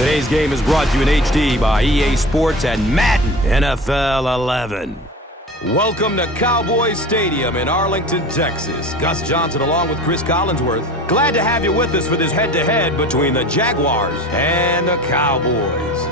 Today's game is brought to you in HD by EA Sports and Madden NFL 11. Welcome to Cowboys Stadium in Arlington, Texas. Gus Johnson along with Cris Collinsworth. Glad to have you with us for this head-to-head between the Jaguars and the Cowboys.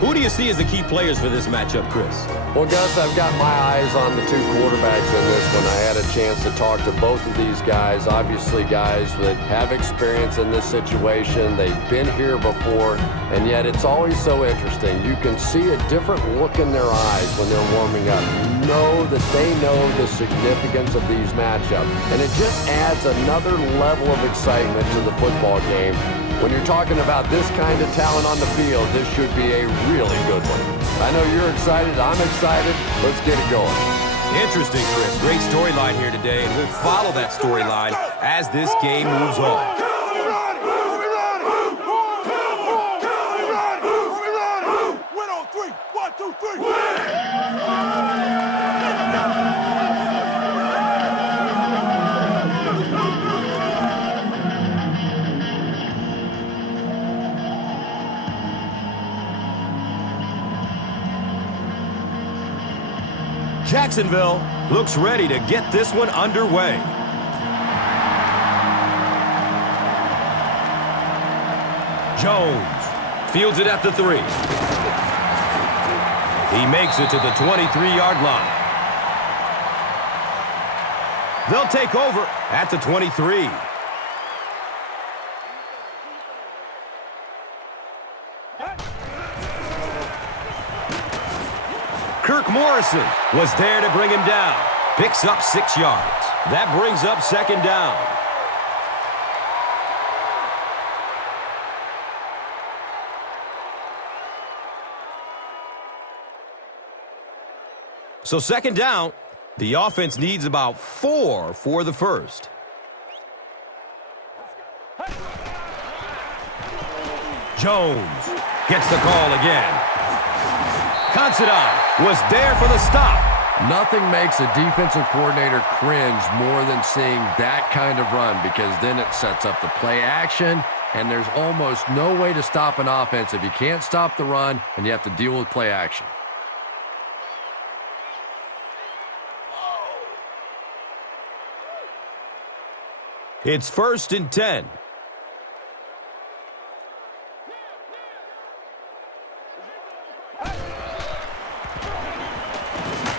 Who do you see as the key players for this matchup, Cris? Well, Gus, I've got my eyes on the two quarterbacks in this one. I had a chance to talk to both of these guys. Obviously, guys that have experience in this situation. They've been here before, and yet it's always so interesting. You can see a different look in their eyes when they're warming up. You know that they know the significance of these matchups, and it just adds another level of excitement to the football game. When you're talking about this kind of talent on the field, this should be a really good one. I know you're excited. I'm excited. Let's get it going. Interesting, Cris. Great storyline here today, and we'll follow that storyline as this game moves on. Win on three. 1, 2, 3. Jacksonville looks ready to get this one underway. Jones fields it at the 3. He makes it to the 23-yard line. They'll take over at the 23. Kirk Morrison was there to bring him down. Picks up 6 yards. That brings up second down. So second down, the offense needs about 4 for the first. Jones gets the call again. Considine was there for the stop. Nothing makes a defensive coordinator cringe more than seeing that kind of run, because then it sets up the play action, and there's almost no way to stop an offense if you can't stop the run and you have to deal with play action. It's 1st and 10.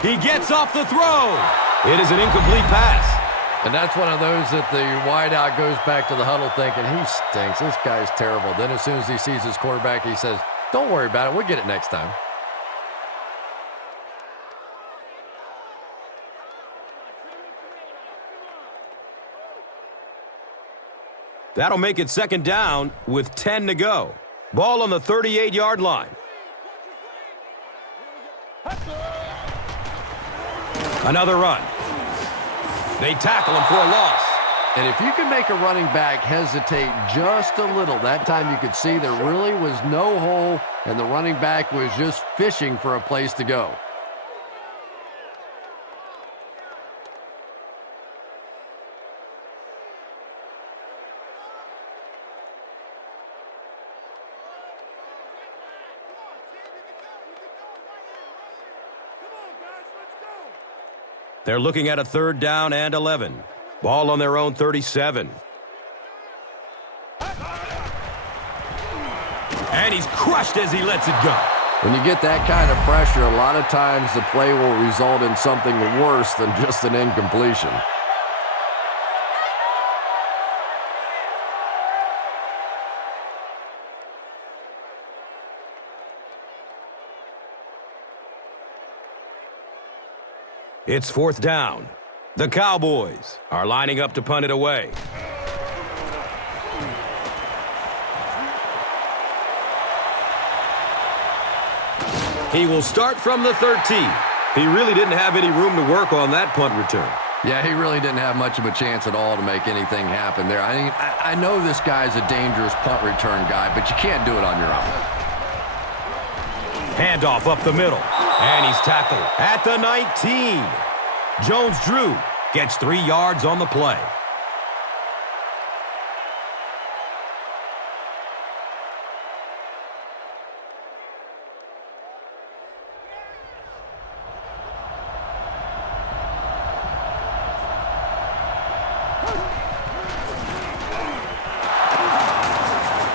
He gets off the throw. It is an incomplete pass. And that's one of those that the wideout goes back to the huddle thinking, he stinks. This guy's terrible. Then as soon as he sees his quarterback, he says, don't worry about it. We'll get it next time. That'll make it second down with 10 to go. Ball on the 38-yard line. Another run. They tackle him for a loss. And if you can make a running back hesitate just a little, that time you could see there really was no hole, and the running back was just fishing for a place to go. They're looking at a 3rd down and 11. Ball on their own 37. And he's crushed as he lets it go. When you get that kind of pressure, a lot of times the play will result in something worse than just an incompletion. It's 4th down. The Cowboys are lining up to punt it away. He will start from the 13. He really didn't have any room to work on that punt return. Yeah, he really didn't have much of a chance at all to make anything happen there. I mean, I know this guy's a dangerous punt return guy, but you can't do it on your own. Handoff up the middle. And he's tackled at the 19. Jones-Drew gets 3 yards on the play.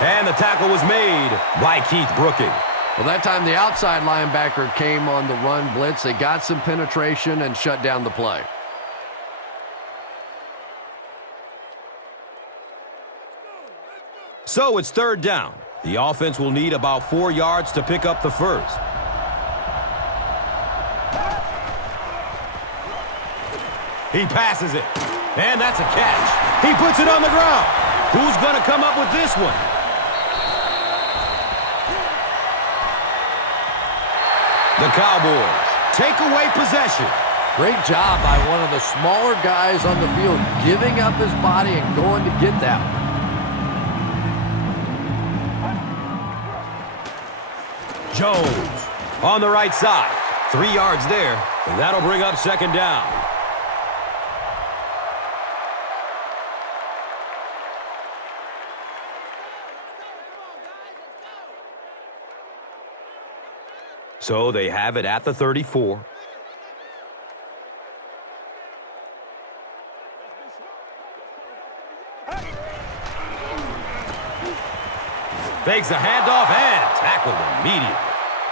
And the tackle was made by Keith Brooking. Well, that time the outside linebacker came on the run blitz. They got some penetration and shut down the play. So it's 3rd down. The offense will need about 4 yards to pick up the first. He passes it. And that's a catch. He puts it on the ground. Who's going to come up with this one? The Cowboys take away possession. Great job by one of the smaller guys on the field, giving up his body and going to get that one. Jones on the right side. 3 yards there, and that'll bring up 2nd down. So they have it at the 34. Fakes a handoff and tackled immediately.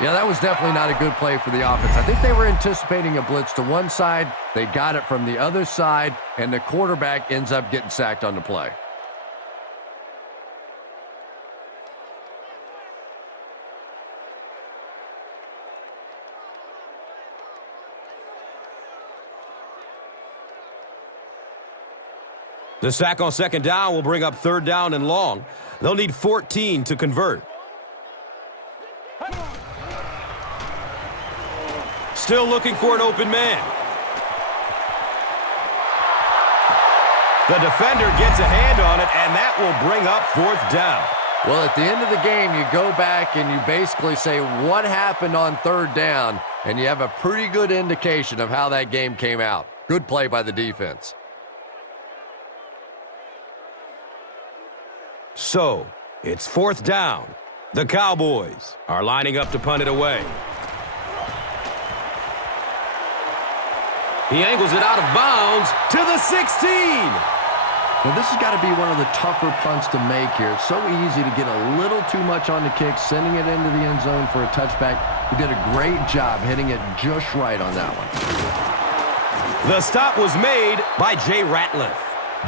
Yeah, that was definitely not a good play for the offense. I think they were anticipating a blitz to one side. They got it from the other side, and the quarterback ends up getting sacked on the play. The sack on 2nd down will bring up 3rd down and long. They'll need 14 to convert. Still looking for an open man. The defender gets a hand on it, and that will bring up 4th down. Well, at the end of the game, you go back and you basically say what happened on 3rd down, and you have a pretty good indication of how that game came out. Good play by the defense. So, it's 4th down. The Cowboys are lining up to punt it away. He angles it out of bounds to the 16. Now, this has got to be one of the tougher punts to make here. It's so easy to get a little too much on the kick, sending it into the end zone for a touchback. He did a great job hitting it just right on that one. The stop was made by Jay Ratliff.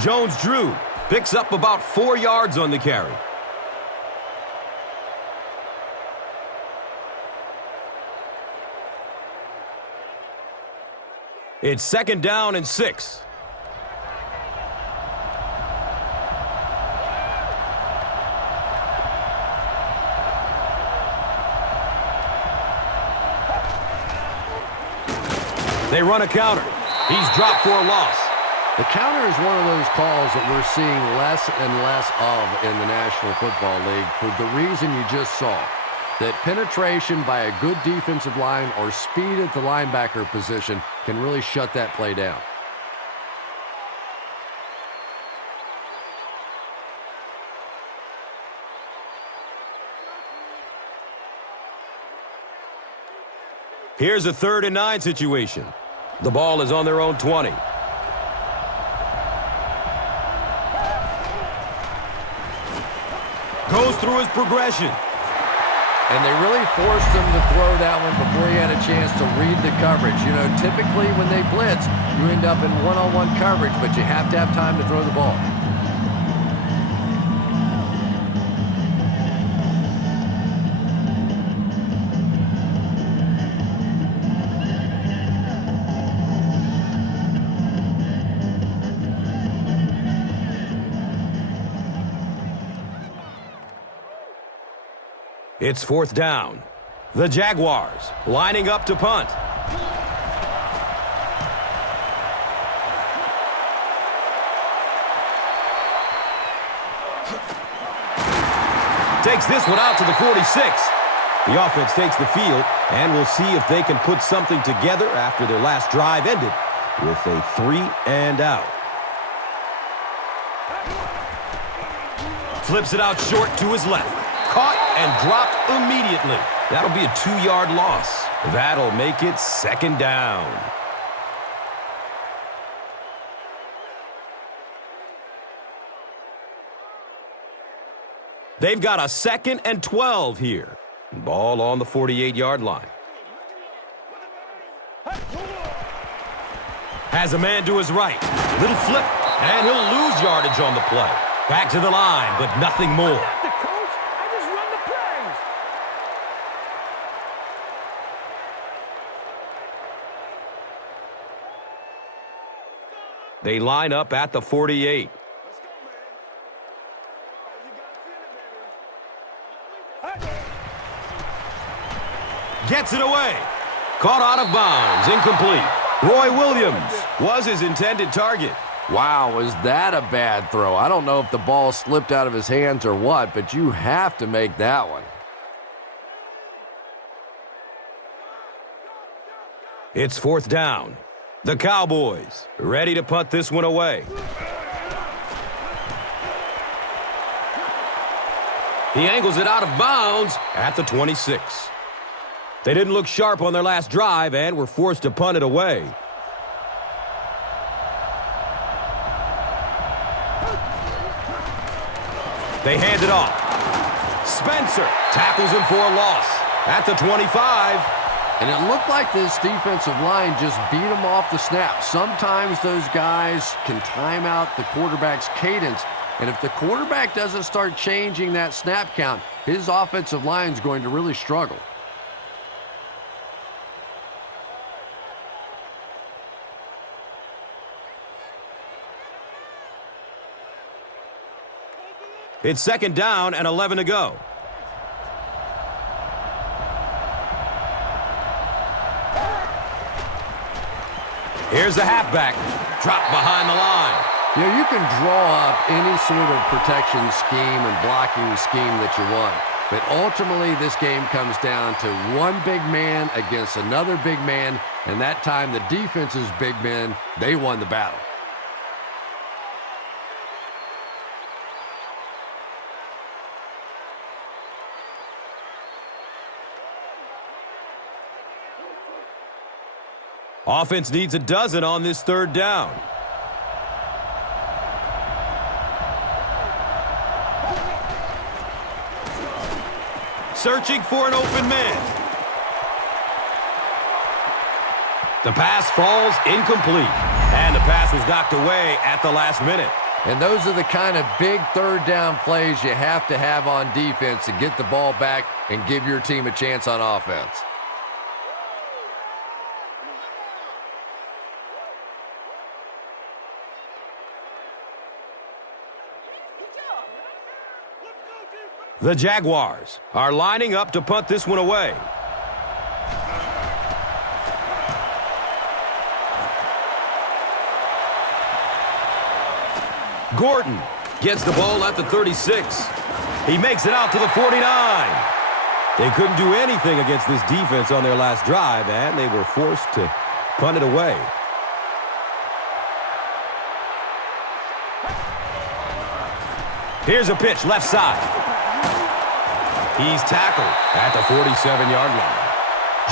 Jones-Drew picks up about 4 yards on the carry. It's 2nd down and 6. They run a counter. He's dropped for a loss. The counter is one of those calls that we're seeing less and less of in the National Football League for the reason you just saw. That penetration by a good defensive line or speed at the linebacker position can really shut that play down. Here's a 3rd and 9 situation. The ball is on their own 20. Goes through his progression. And they really forced him to throw that one before he had a chance to read the coverage. You know, typically when they blitz, you end up in one-on-one coverage, but you have to have time to throw the ball. It's 4th down. The Jaguars lining up to punt. Takes this one out to the 46. The offense takes the field, and we'll see if they can put something together after their last drive ended with a 3 and out. Flips it out short to his left. Caught and dropped immediately. That'll be a 2-yard loss. That'll make it 2nd down. They've got a 2nd and 12 here. Ball on the 48-yard line. Has a man to his right. Little flip, and he'll lose yardage on the play. Back to the line, but nothing more. They line up at the 48. Gets it away. Caught out of bounds. Incomplete. Roy Williams was his intended target. Wow, was that a bad throw? I don't know if the ball slipped out of his hands or what, but you have to make that one. It's 4th down. The Cowboys ready to punt this one away. He angles it out of bounds at the 26. They didn't look sharp on their last drive and were forced to punt it away. They hand it off. Spencer tackles him for a loss at the 25. And it looked like this defensive line just beat him off the snap. Sometimes those guys can time out the quarterback's cadence. And if the quarterback doesn't start changing that snap count, his offensive line is going to really struggle. It's 2nd down and 11 to go. Here's the halfback. Dropped behind the line. You know, you can draw up any sort of protection scheme and blocking scheme that you want. But ultimately, this game comes down to one big man against another big man. And that time, the defense's big men, they won the battle. Offense needs a dozen on this 3rd down. Searching for an open man. The pass falls incomplete. And the pass was knocked away at the last minute. And those are the kind of big 3rd down plays you have to have on defense to get the ball back and give your team a chance on offense. The Jaguars are lining up to punt this one away. Gordon gets the ball at the 36. He makes it out to the 49. They couldn't do anything against this defense on their last drive, and they were forced to punt it away. Here's a pitch left side. He's tackled at the 47-yard line.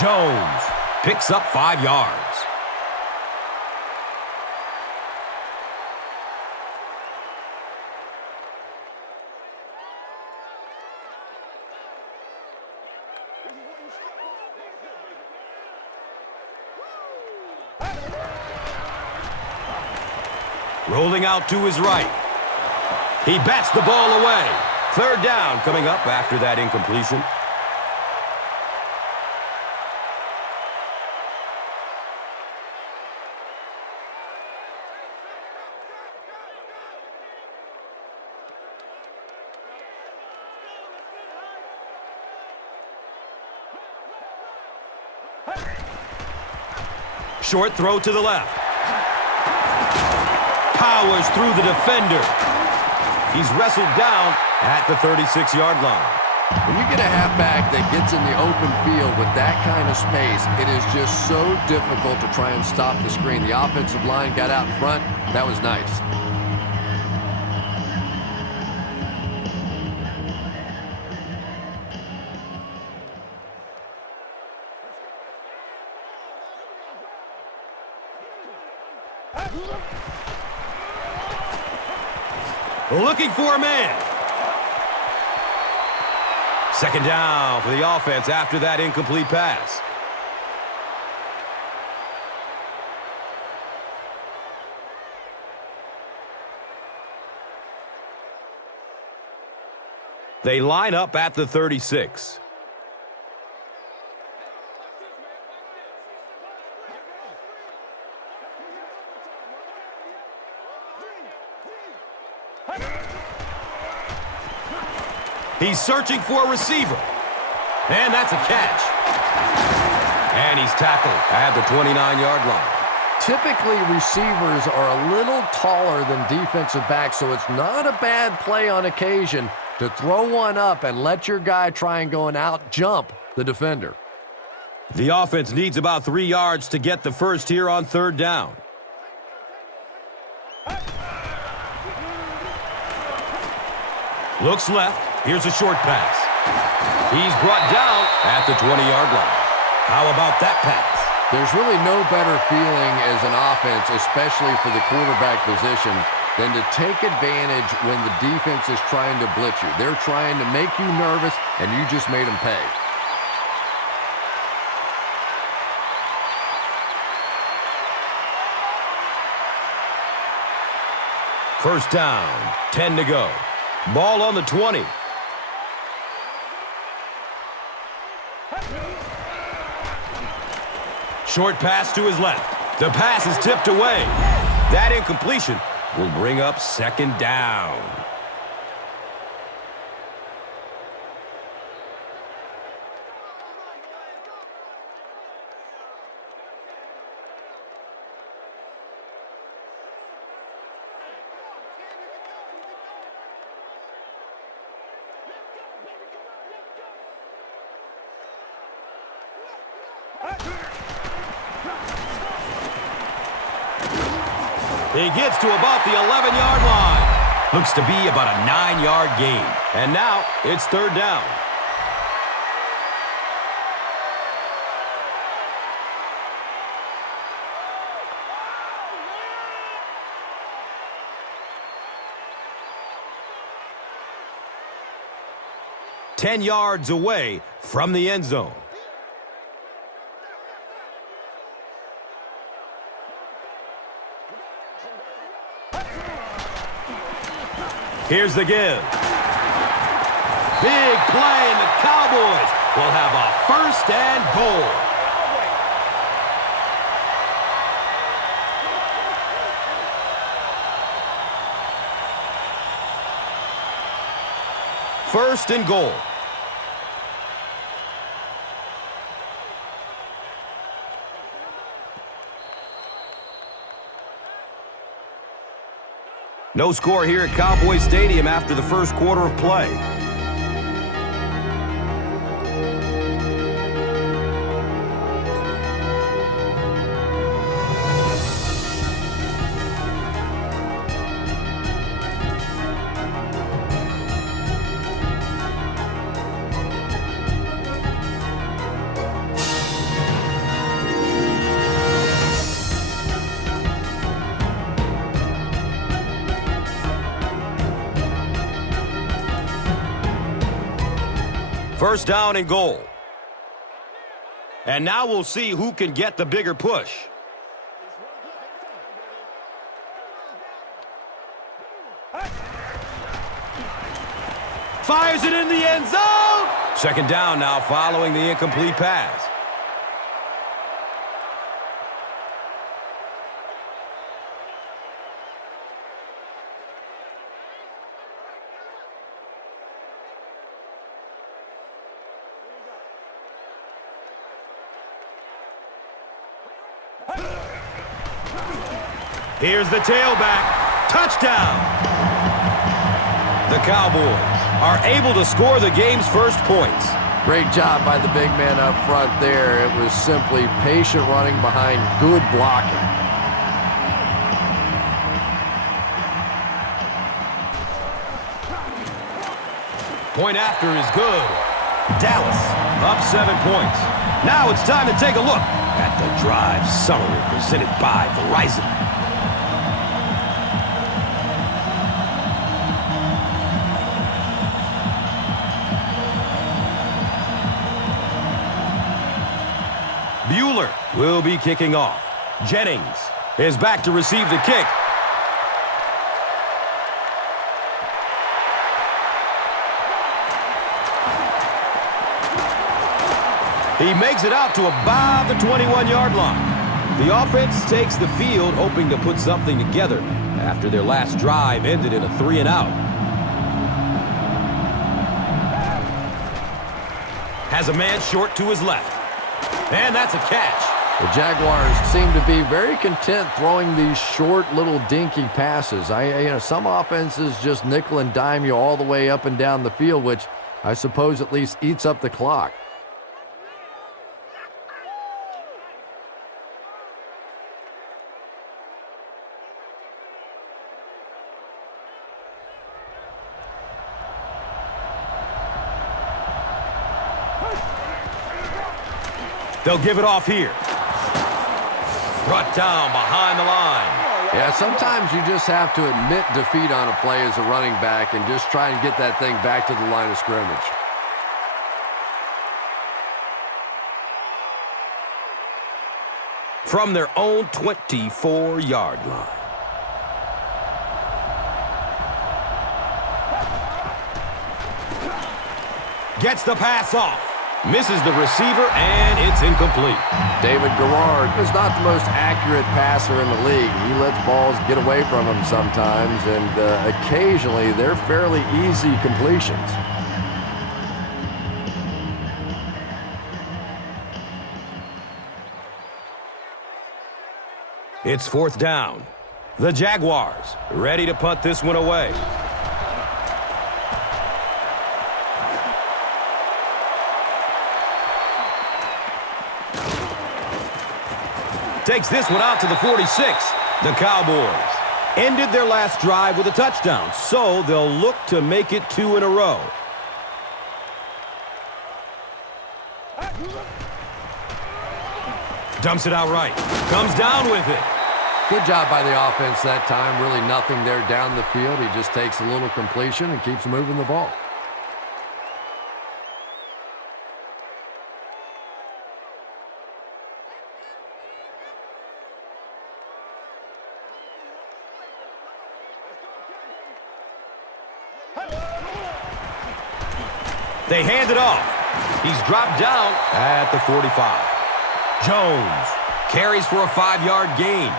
Jones picks up 5 yards. Rolling out to his right. He bats the ball away. 3rd down coming up after that incompletion. Short throw to the left. Powers through the defender. He's wrestled down at the 36-yard line. When you get a halfback that gets in the open field with that kind of space, it is just so difficult to try and stop the screen. The offensive line got out in front. That was nice. Looking for a man. Second down for the offense after that incomplete pass. They line up at the 36. He's searching for a receiver. And that's a catch. And he's tackled at the 29-yard line. Typically, receivers are a little taller than defensive backs, so it's not a bad play on occasion to throw one up and let your guy try and go and out-jump the defender. The offense needs about 3 yards to get the first here on third down. Looks left. Here's a short pass. He's brought down at the 20-yard line. How about that pass? There's really no better feeling as an offense, especially for the quarterback position, than to take advantage when the defense is trying to blitz you. They're trying to make you nervous, and you just made them pay. First down, 10 to go. Ball on the 20. Short pass to his left. The pass is tipped away. That incompletion will bring up second down. He gets to about the 11-yard line. Looks to be about a 9-yard gain. And now it's third down. Ten yards away from the end zone. Here's the give. Big play, and the Cowboys will have a first and goal. First and goal. No score here at Cowboys Stadium after the first quarter of play. First down and goal. And now we'll see who can get the bigger push. Fires it in the end zone. Second down now following the incomplete pass. Here's the tailback. Touchdown! The Cowboys are able to score the game's first points. Great job by the big man up front there. It was simply patient running behind good blocking. Point after is good. Dallas up 7 points. Now it's time to take a look at the drive summary presented by Verizon. Bueller will be kicking off. Jennings is back to receive the kick. He makes it out to about the 21-yard line. The offense takes the field, hoping to put something together after their last drive ended in a 3-and-out. Has a man short to his left. And that's a catch. The Jaguars seem to be very content throwing these short little dinky passes. Some offenses just nickel and dime you all the way up and down the field, which I suppose at least eats up the clock. They'll give it off here. Brought down behind the line. Yeah, sometimes you just have to admit defeat on a play as a running back and just try and get that thing back to the line of scrimmage. From their own 24-yard line. Gets the pass off. Misses the receiver, and it's incomplete. David Garrard is not the most accurate passer in the league. He lets balls get away from him sometimes, and occasionally they're fairly easy completions. It's 4th down. The Jaguars ready to punt this one away. Takes this one out to the 46. The Cowboys ended their last drive with a touchdown, so they'll look to make it 2 in a row. Dumps it outright. Comes down with it. Good job by the offense that time. Really nothing there down the field. He just takes a little completion and keeps moving the ball. They hand it off. He's dropped down at the 45. Jones carries for a 5-yard gain.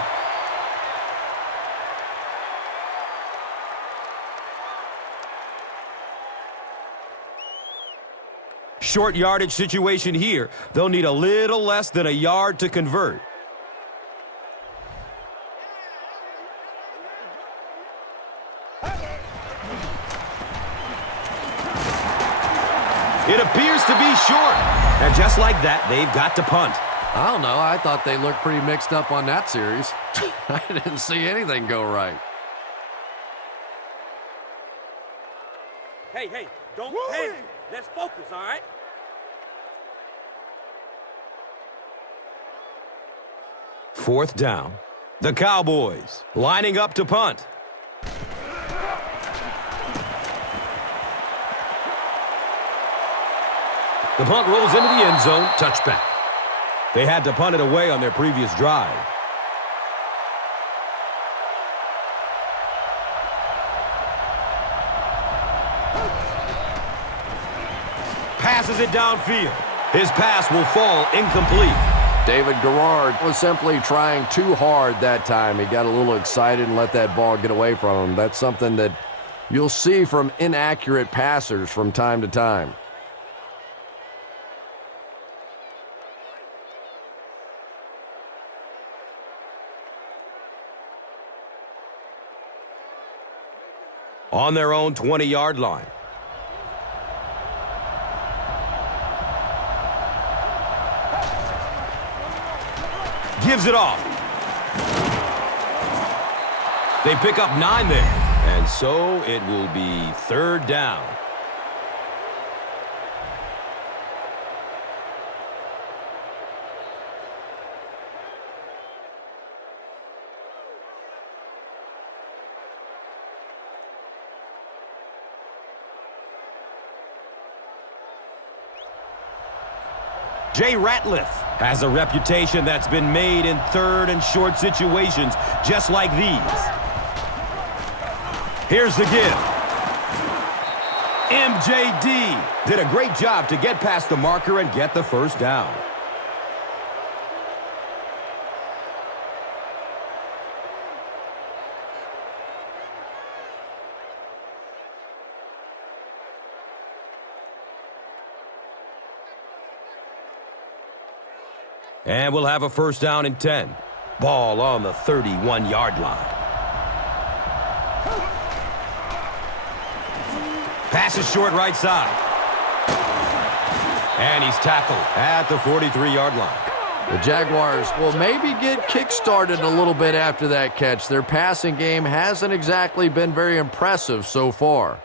Short yardage situation here. They'll need a little less than a yard to convert. It appears to be short. And just like that, they've got to punt. I don't know. I thought they looked pretty mixed up on that series. I didn't see anything go right. Hey, don't panic. Let's focus, all right? Fourth down. The Cowboys lining up to punt. The punt rolls into the end zone. Touchback. They had to punt it away on their previous drive. Passes it downfield. His pass will fall incomplete. David Garrard was simply trying too hard that time. He got a little excited and let that ball get away from him. That's something that you'll see from inaccurate passers from time to time. On their own 20-yard line. gives it off. They pick up 9 there. And so it will be third down. Jay Ratliff has a reputation that's been made in third and short situations just like these. Here's the give. MJD did a great job to get past the marker and get the first down. And we'll have a first down and 10. Ball on the 31-yard line. Pass is short right side. And he's tackled at the 43-yard line. The Jaguars will maybe get kick-started a little bit after that catch. Their passing game hasn't exactly been very impressive so far.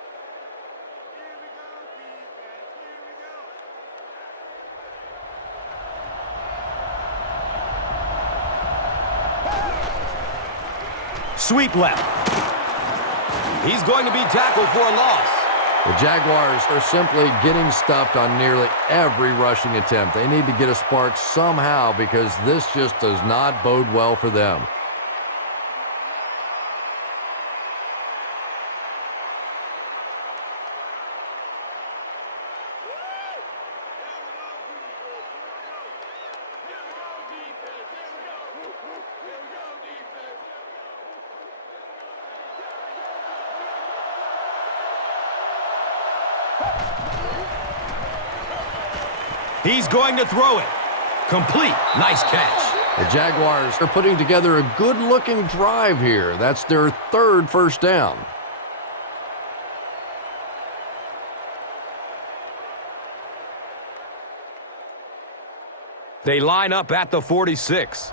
Sweep left. He's going to be tackled for a loss. The Jaguars are simply getting stuffed on nearly every rushing attempt. They need to get a spark somehow because this just does not bode well for them. He's going to throw it. Complete. Nice catch. The Jaguars are putting together a good-looking drive here. That's their third first down. They line up at the 46.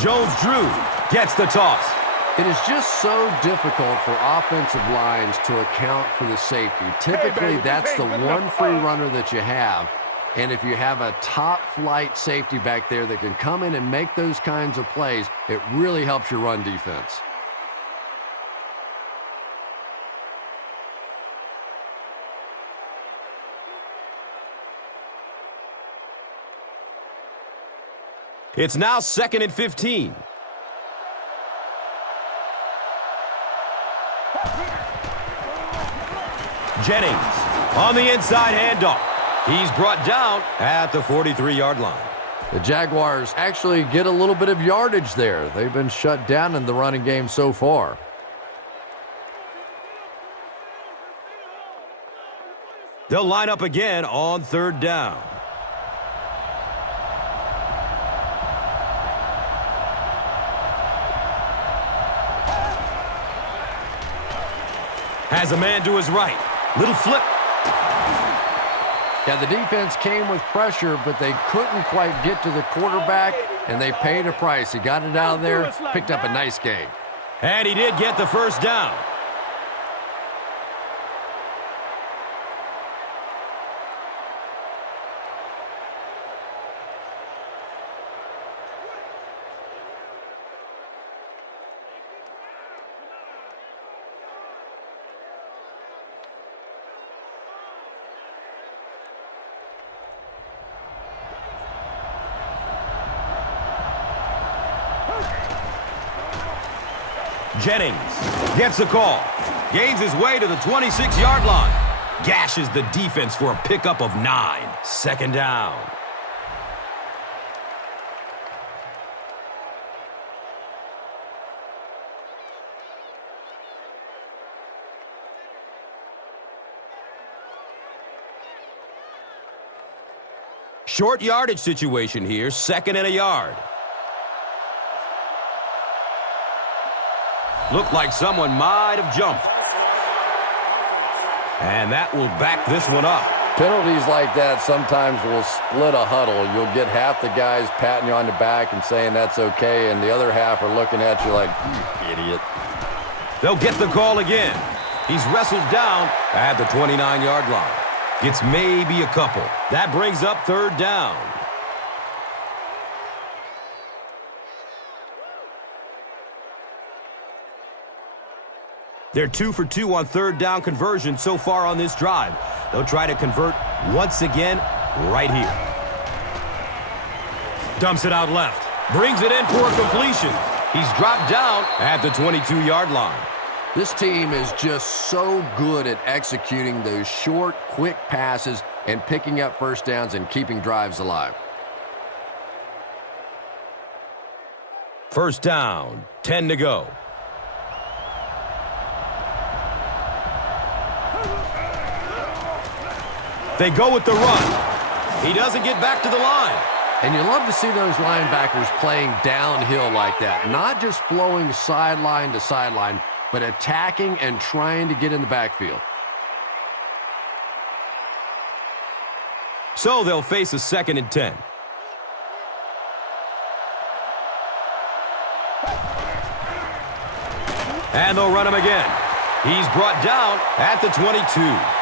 Jones-Drew gets the toss. It is just so difficult for offensive lines to account for the safety. Typically, that's the one free runner that you have. And if you have a top-flight safety back there that can come in and make those kinds of plays, it really helps your run defense. It's now 2nd and 15. Jennings on the inside handoff. He's brought down at the 43-yard line. The Jaguars actually get a little bit of yardage there. They've been shut down in the running game so far. They'll line up again on 3rd down. Has a man to his right. Little flip. Yeah, the defense came with pressure, but they couldn't quite get to the quarterback, and they paid a price. He got it out of there, picked up a nice gain. And he did get the first down. Jennings gets the call. Gains his way to the 26-yard line. Gashes the defense for a pickup of 9. 2nd down. Short yardage situation here. 2nd and a yard. Looked like someone might have jumped. And that will back this one up. Penalties like that sometimes will split a huddle. You'll get half the guys patting you on the back and saying that's okay, and the other half are looking at you like, you idiot. They'll get the call again. He's wrestled down at the 29-yard line. Gets maybe a couple. That brings up third down. They're 2 for 2 on third down conversion so far on this drive. They'll try to convert once again right here. Dumps it out left. Brings it in for a completion. He's dropped down at the 22-yard line. This team is just so good at executing those short, quick passes and picking up first downs and keeping drives alive. First down, 10 to go. They go with the run. He doesn't get back to the line. And you love to see those linebackers playing downhill like that, not just flowing sideline to sideline, but attacking and trying to get in the backfield. So they'll face a 2nd and 10. And they'll run him again. He's brought down at the 22.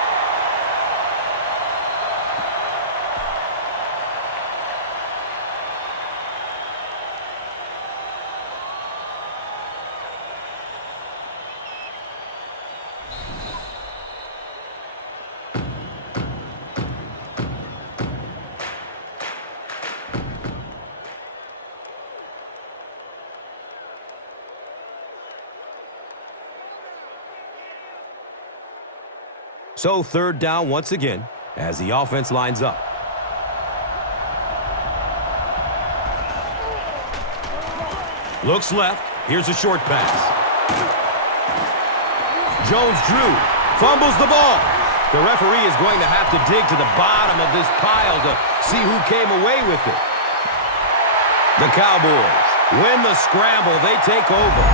So third down once again as the offense lines up. Looks left. Here's a short pass. Jones drew. Fumbles the ball. The referee is going to have to dig to the bottom of this pile to see who came away with it. The Cowboys win the scramble. They take over.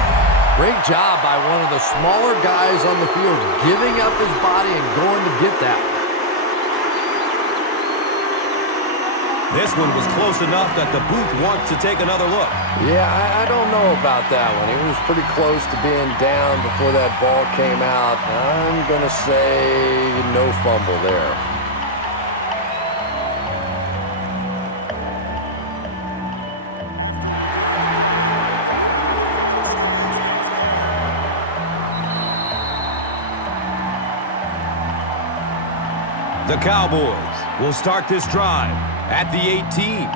Great job by one of the smaller guys on the field, giving up his body and going to get that. This one was close enough that the booth wants to take another look. Yeah, I don't know about that one. He was pretty close to being down before that ball came out. I'm going to say no fumble there. The Cowboys will start this drive at the 18.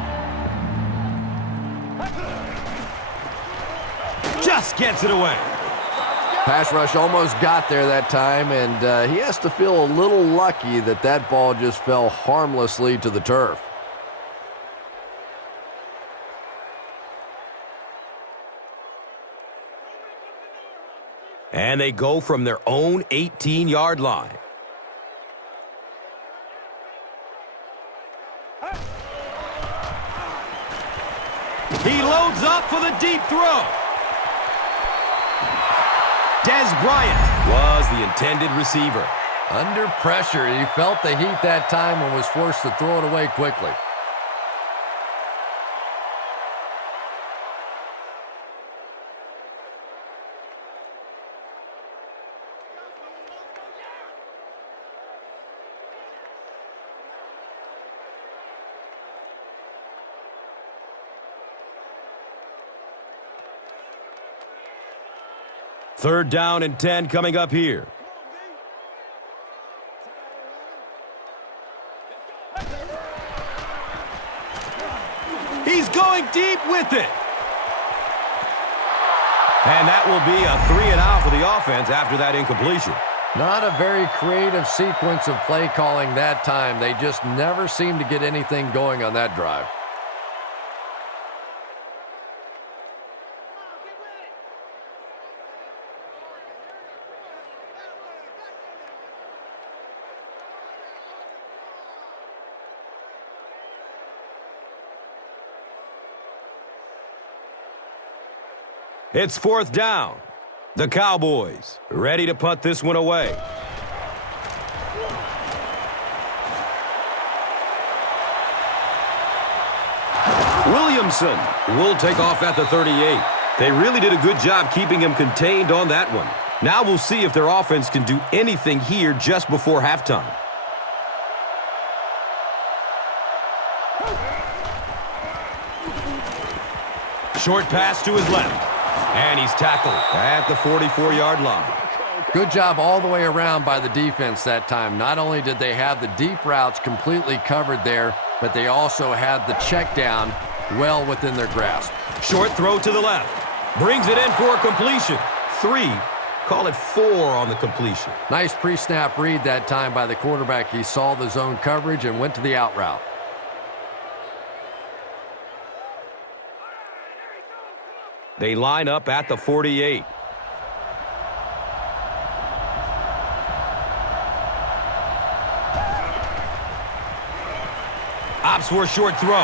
Just gets it away. Pass rush almost got there that time, and he has to feel a little lucky that that ball just fell harmlessly to the turf. And they go from their own 18-yard line. He loads up for the deep throw. Des Bryant was the intended receiver. Under pressure, he felt the heat that time and was forced to throw it away quickly. Third down and 10 coming up here. He's going deep with it. And that will be a 3-and-out for the offense after that incompletion. Not a very creative sequence of play calling that time. They just never seem to get anything going on that drive. It's fourth down. The Cowboys ready to punt this one away. Williamson will take off at the 38. They really did a good job keeping him contained on that one. Now we'll see if their offense can do anything here just before halftime. Short pass to his left. And he's tackled at the 44-yard line. Good job all the way around by the defense that time. Not only did they have the deep routes completely covered there, but they also had the check down well within their grasp. Short throw to the left. Brings it in for a completion. 3, call it 4 on the completion. Nice pre-snap read that time by the quarterback. He saw the zone coverage and went to the out route. They line up at the 48. Opts for a short throw.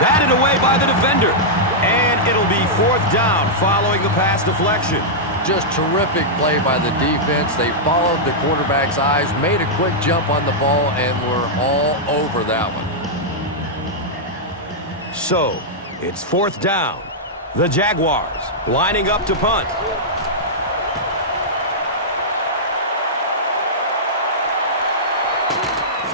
Batted away by the defender. And it'll be 4th down following the pass deflection. Just terrific play by the defense. They followed the quarterback's eyes, made a quick jump on the ball, and were all over that one. So, it's 4th down. The Jaguars lining up to punt.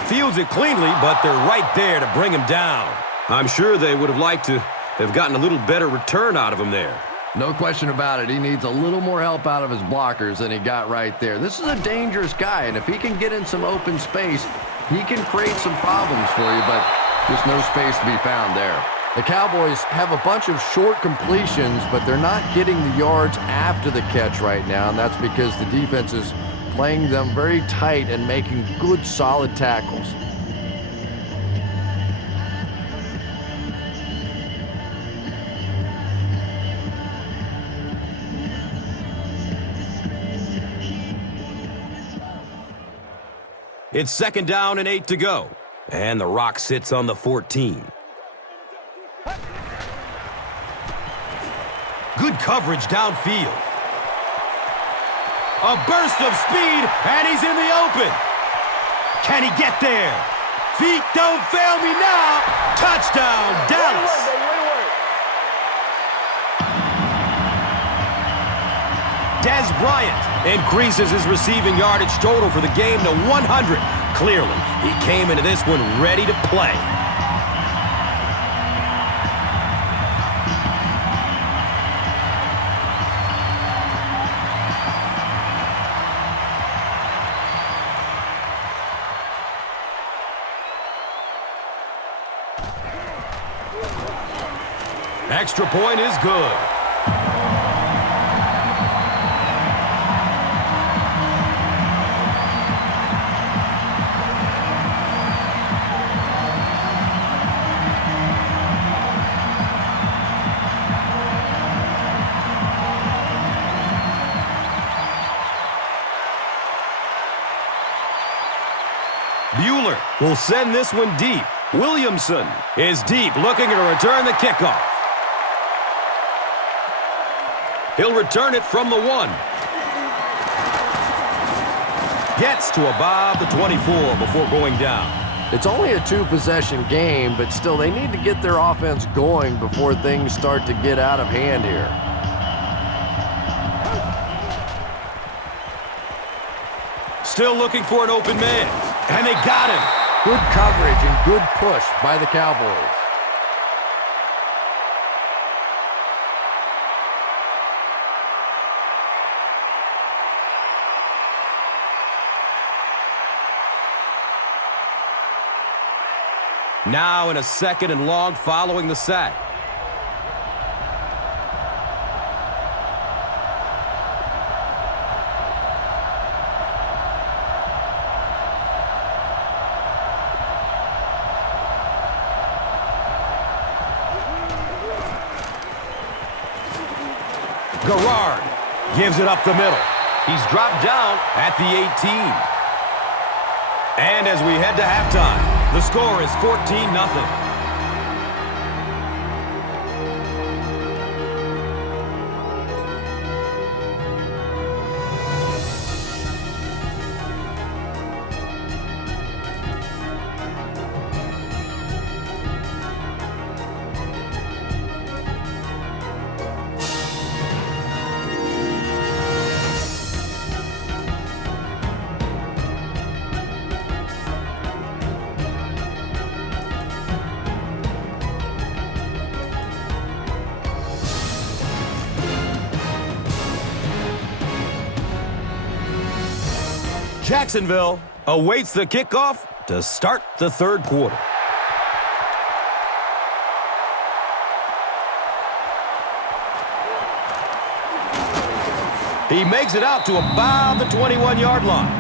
Fields it cleanly, but they're right there to bring him down. I'm sure they would have liked to have gotten a little better return out of him there. No question about it. He needs a little more help out of his blockers than he got right there. This is a dangerous guy, and if he can get in some open space, he can create some problems for you, but just no space to be found there. The Cowboys have a bunch of short completions, but they're not getting the yards after the catch right now, and that's because the defense is playing them very tight and making good, solid tackles. It's 2nd down and 8 to go. And the Rock sits on the 14. Good coverage downfield. A burst of speed, and he's in the open. Can he get there? Feet don't fail me now. Touchdown, Dallas. Des Bryant increases his receiving yardage total for the game to 100. Clearly, he came into this one ready to play. Extra point is good. Bueller will send this one deep. Williamson is deep, looking to return the kickoff. He'll return it from the 1. Gets to about the 24 before going down. It's only a 2-possession game, but still they need to get their offense going before things start to get out of hand here. Still looking for an open man, and they got him. Good coverage and good push by the Cowboys. Now in a 2nd and long following the sack. Garrard gives it up the middle. He's dropped down at the 18. And as we head to halftime, the score is 14-0. Jacksonville awaits the kickoff to start the third quarter. He makes it out to about the 21-yard line.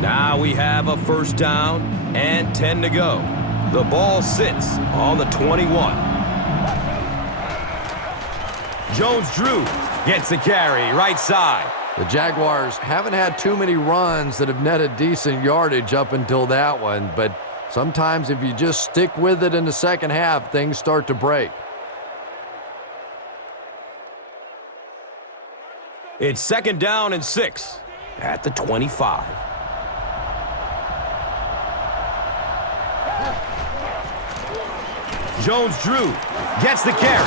Now we have a first down and 10 to go. The ball sits on the 21. Jones-Drew gets the carry right side. The Jaguars haven't had too many runs that have netted decent yardage up until that one, but sometimes if you just stick with it in the second half, things start to break. It's second down and 6 at the 25. Jones-Drew gets the carry.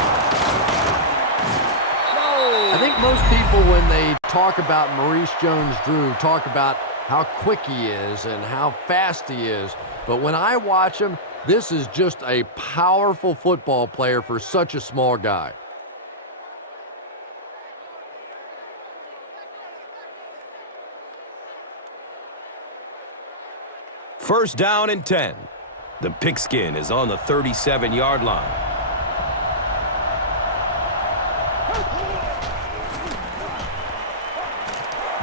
I think most people, when they talk about Maurice Jones-Drew, talk about how quick he is and how fast he is. But when I watch him, this is just a powerful football player for such a small guy. First down and 10. The pigskin is on the 37-yard line.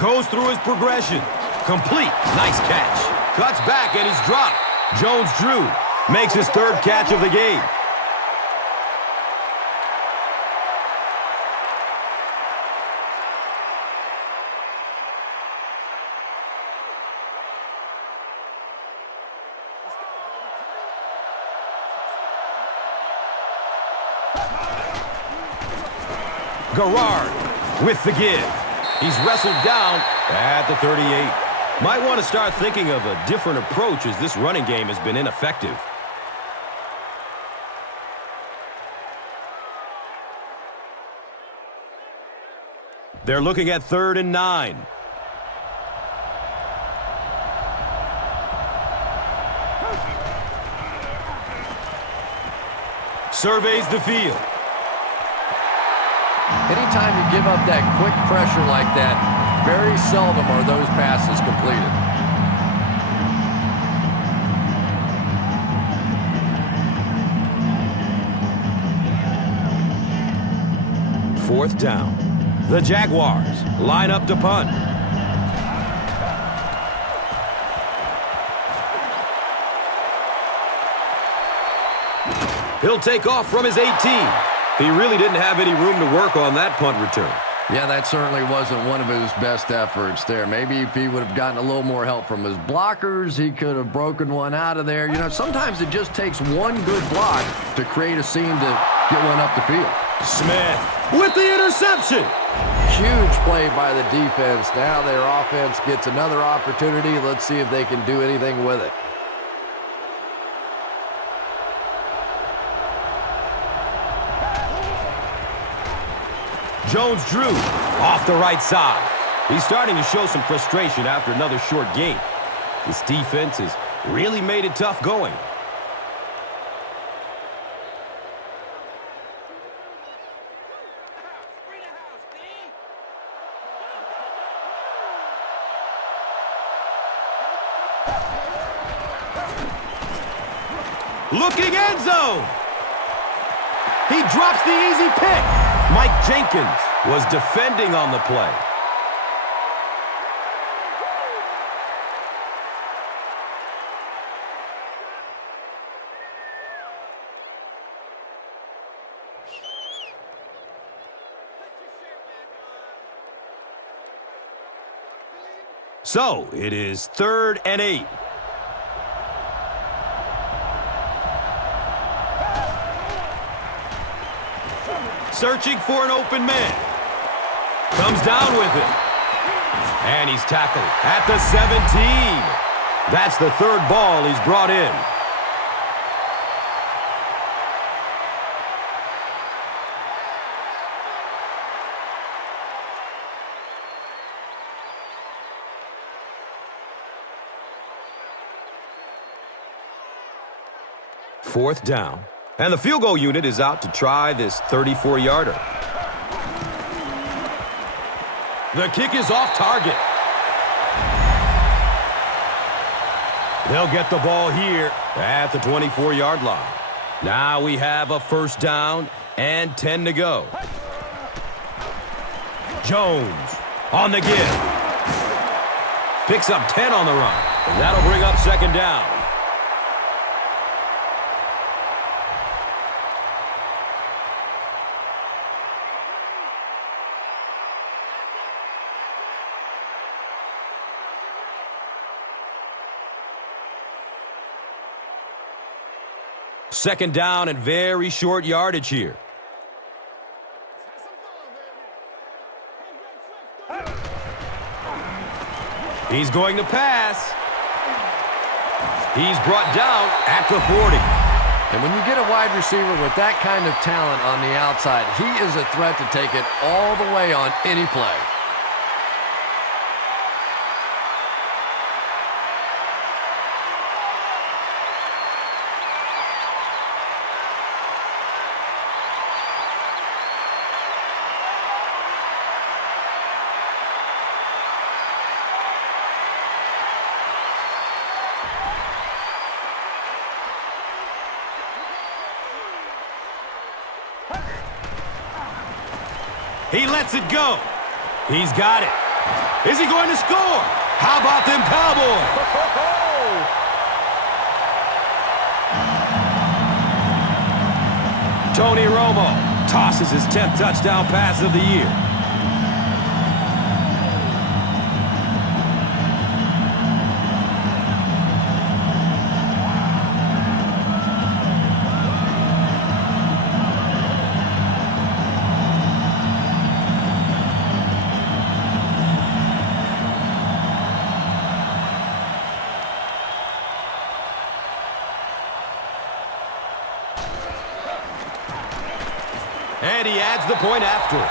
Goes through his progression. Complete. Nice catch. Cuts back and he's dropped. Jones-Drew makes his third catch of the game. Garrard with the give. He's wrestled down at the 38. Might want to start thinking of a different approach as this running game has been ineffective. They're looking at 3rd and 9. Surveys the field. Anytime you give up that quick pressure like that, very seldom are those passes completed. 4th down. The Jaguars line up to punt. He'll take off from his 18. He really didn't have any room to work on that punt return. Yeah, that certainly wasn't one of his best efforts there. Maybe if he would have gotten a little more help from his blockers, he could have broken one out of there. You know, sometimes it just takes one good block to create a scene to get one up the field. Smith with the interception. Huge play by the defense. Now their offense gets another opportunity. Let's see if they can do anything with it. Jones-Drew off the right side. He's starting to show some frustration after another short game. This defense has really made it tough going. Looking end zone. He drops the easy pick. Mike Jenkins was defending on the play. So it is 3rd and 8. Searching for an open man. Comes down with it. And he's tackled at the 17. That's the 3rd ball he's brought in. Fourth down. And the field goal unit is out to try this 34-yarder. The kick is off target. They'll get the ball here at the 24-yard line. Now we have a first down and 10 to go. Jones on the give. Picks up 10 on the run. And that'll bring up second down. Second down and very short yardage here. He's going to pass. He's brought down at the 40. And when you get a wide receiver with that kind of talent on the outside, he is a threat to take it all the way on any play. He lets it go. He's got it. Is he going to score? How about them Cowboys? Tony Romo tosses his 10th touchdown pass of the year. And he adds the point after.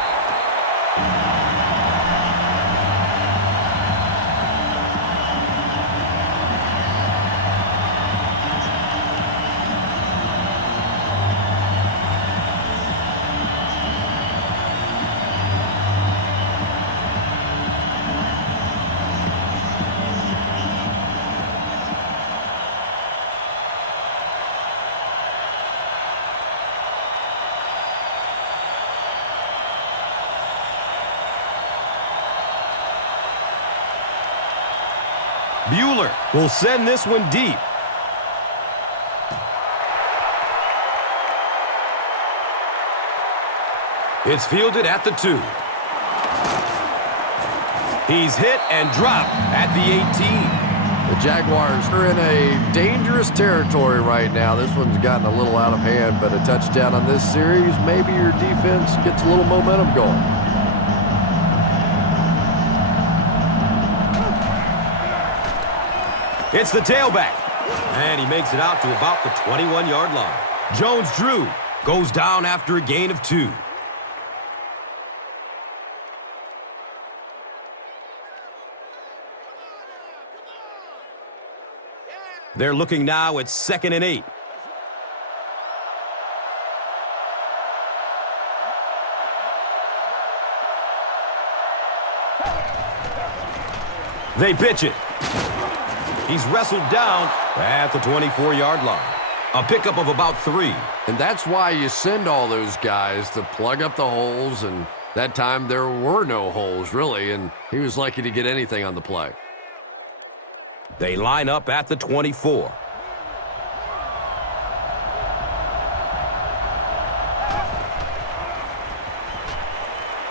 Bueller will send this one deep. It's fielded at the 2. He's hit and dropped at the 18. The Jaguars are in a dangerous territory right now. This one's gotten a little out of hand, but a touchdown on this series, maybe your defense gets a little momentum going. It's the tailback, and he makes it out to about the 21-yard line. Jones-Drew goes down after a gain of 2. They're looking now at 2nd and 8. They pitch it. He's wrestled down at the 24-yard line. A pickup of about 3. And that's why you send all those guys to plug up the holes, and that time there were no holes, really, and he was lucky to get anything on the play. They line up at the 24.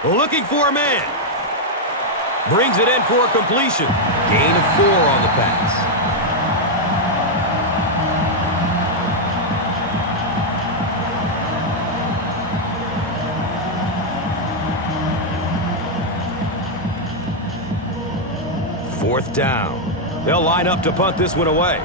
Looking for a man. Brings it in for a completion. Gain of 4 on the pass. Fourth down. They'll line up to punt this one away.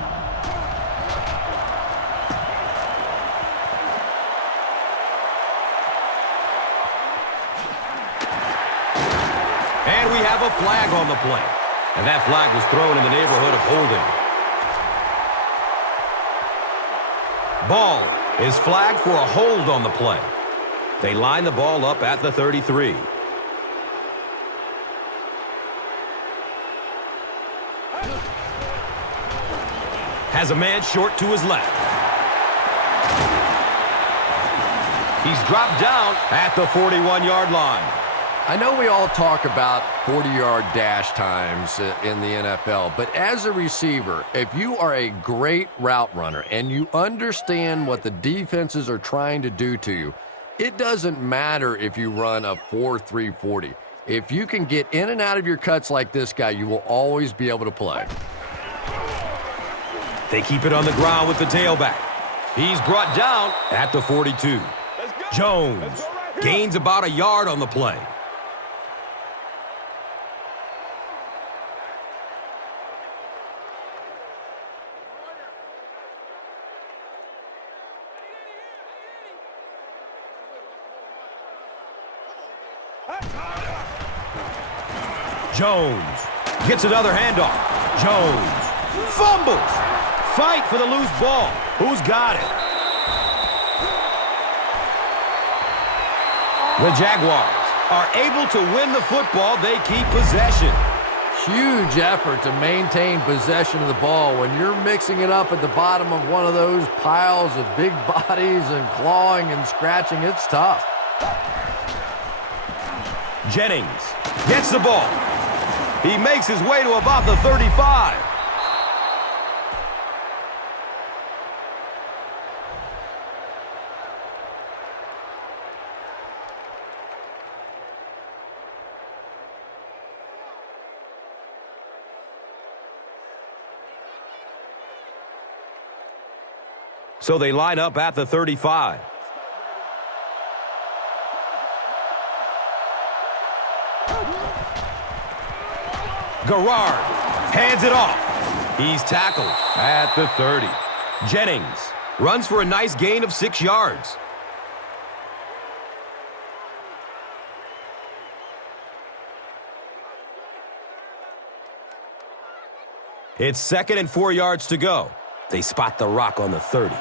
And we have a flag on the play. And that flag was thrown in the neighborhood of holding. Ball is flagged for a hold on the play. They line the ball up at the 33. Has a man short to his left. He's dropped down at the 41-yard line. I know we all talk about 40-yard dash times in the NFL, but as a receiver, if you are a great route runner and you understand what the defenses are trying to do to you, it doesn't matter if you run a 4.3 40. If you can get in and out of your cuts like this guy, you will always be able to play. They keep it on the ground with the tailback. He's brought down at the 42. Jones gains about a yard on the play. Jones gets another handoff. Jones fumbles. Fight for the loose ball. Who's got it? The Jaguars are able to win the football. They keep possession. Huge effort to maintain possession of the ball. When you're mixing it up at the bottom of one of those piles of big bodies and clawing and scratching, it's tough. Jennings gets the ball. He makes his way to about the 35. So they line up at the 35. Garrard hands it off. He's tackled at the 30. Jennings runs for a nice gain of 6 yards. It's 2nd and 4 yards to go. They spot the rock on the 30.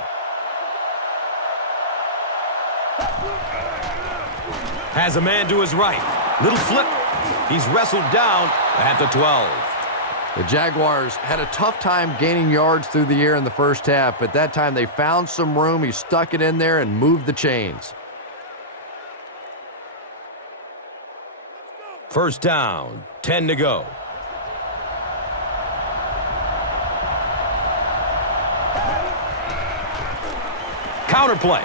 Has a man to his right. Little flip. He's wrestled down at the 12. The Jaguars had a tough time gaining yards through the air in the first half, but that time they found some room. He stuck it in there and moved the chains. First down, 10 to go. Counterplay.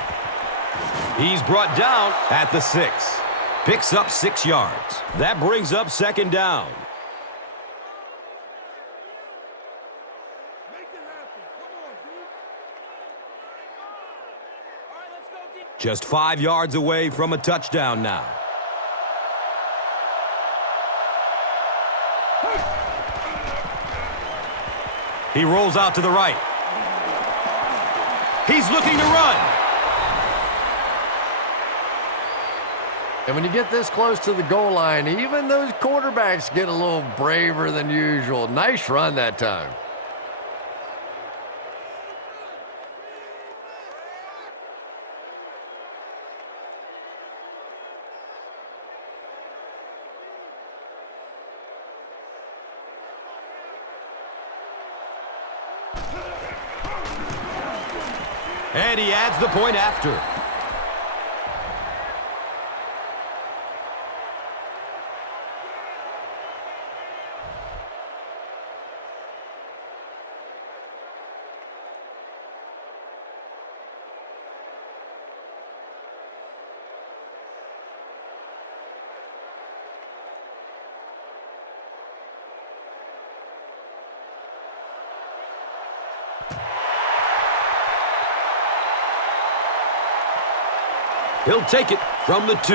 He's brought down at the 6. Picks up 6 yards. That brings up 2nd down. Make it happen. Come on, dude. All right, let's go, D. Just 5 yards away from a touchdown now. He rolls out to the right. He's looking to run. And when you get this close to the goal line, even those quarterbacks get a little braver than usual. Nice run that time. And he adds the point after. He'll take it from the 2.